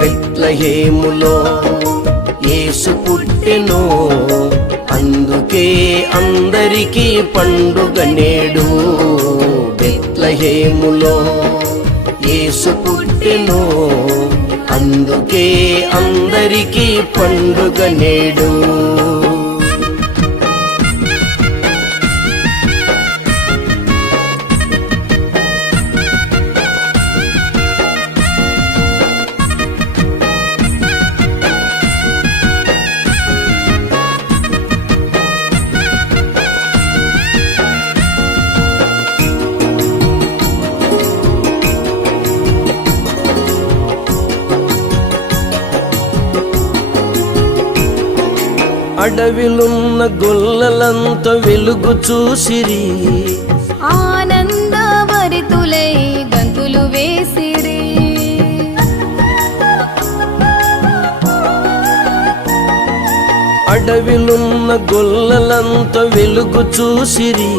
బెత్లెహేములో యేసు పుట్టెను, అందుకే అందరికీ పండుగ నేడు. బెత్లెహేములో యేసు పుట్టెను, అందుకే అందరికీ పండుగ నేడు. అడవిలున్న గొల్లలంతా వెలుగు చూసిరి, ఆనందభరితులై గంతులు వేసిరి. అడవిలున్న గొల్లలంతా వెలుగు చూసిరి,